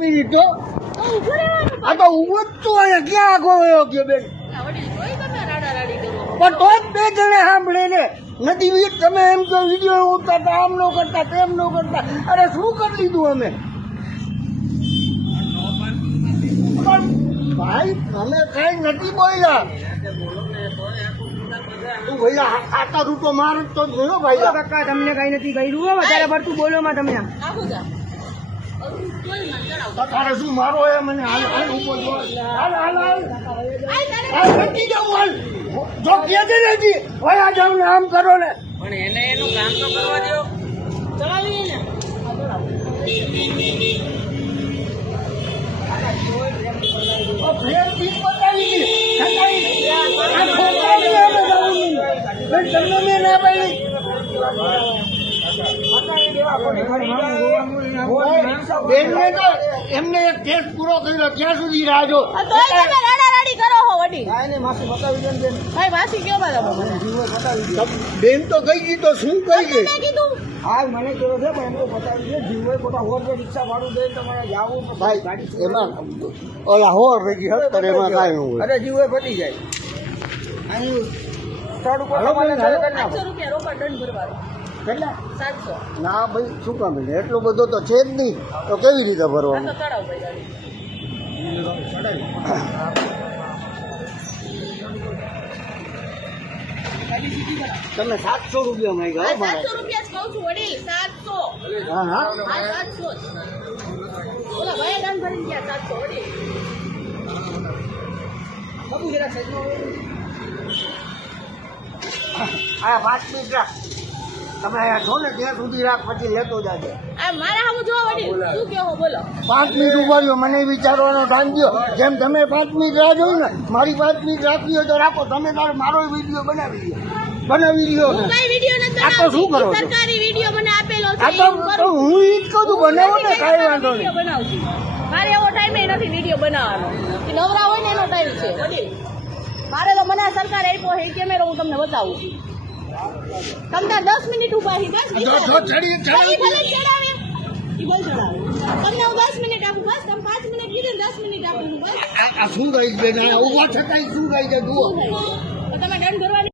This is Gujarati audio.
મિનિટ તો આ તો ઉભો જ છું અહીંયા ક્યાં આગો ગયો કે બેન પણ તો જ બે જણે સાંભળે ને નથી વીર તમે એમ કહો વિડીયો ઉતારતા આમ નો કરતા તેમ નો કરતા અરે શું કરી લીધું અમે પણ ભાઈ અમે કઈ નથી બોલ્યા તું ભૈયા આટા રૂટો માર તો જોયો ભાઈ કાકા તમને કઈ નથી કર્યું વધારે પડતું બોલો માં તમે તારે શું મારો એ મને હાલ હાલ ઉપર હાલ હાલ હાલ નથી જાઉં હાલ જો કે છે ને જી વયા જાવ ને આમ કરો ને પણ એને એનું કામ તો કરવા દો ચલાવીએ ને એમને એક ટેસ્ટ પૂરો કર્યો ત્યાં સુધી રાહ જો બેન તો કઈ ગઈ તો શું કઈ ગઈ હા મને કેવો છે પણ એમ તો બતાવી છે જીવો ખોટા હોર રિક્ષા ભાડું દે તમારે જાવું ભાઈ એમાં ઓલા હોર રહી હતર એમાં કાંઈ ન હોય અરે જીવો પતી જાય અહીં સ્થળ ઉપર ₹800 રોકડ દંડ ભરવાનો કેટલા 700 ના ભાઈ શું કામ એટલો બધો તો છે જ નહીં તો કેવી રીતે ભરવાનું ચડાવ ભાઈ ગાડી તમે 700 રૂપિયા માંગ્યા હો મારે 700 રૂપિયા જ કહું છું વડીલ 700 હા હા 700 ઓલા ભાઈ દાન ભરી ગયા 700 વડીલ બાબુ જરા સાઈડમાં આ 5 મિનિટ રાખ તમે અહીંયા છો ને ત્યાં સુધી રાખ પછી લેતો જાજે આ મારા હામું જો વડીલ શું કેવો બોલો 5 મિનિટ ઉભા રહ્યો મને વિચારવાનો ટાઈમ દો જેમ તમે 5 મિનિટ રાહ જોઈ ને મારી 5 મિનિટ રાખવી હોય તો રાખો તમે તારે મારો વિડીયો બનાવી લ્યો હું કઈ વિડિયો નથી આ તો શું કરો છો? સરકારી વિડિયો મને આપેલો છે આ તો હું ઈ જ કહું છું બનાવો ને કાંઈ વાંધો નહીં વિડિયો બનાવું છું મારે એવો ટાઈમ નથી વિડિયો બનાવવાનો કે નવરા હોય ને એનો ટાઈમ છે વડીલ મારે તો મને સરકાર આપ્યો છે કેમેરો હું તમને બતાવું છું તમને 10 મિનિટ ઉભા છે 10 મિનિટ ચડી ભલે ચડાવે ઈ બોલ ચડાવે તમને હું 10 મિનિટ આપું બસ તમે 5 મિનિટ કીધું 10 મિનિટ આપું છું બસ આ શું ગઈ બેન ઉભા થતા શું ગઈ છે જુઓ તો તમે દંડ ભરવાની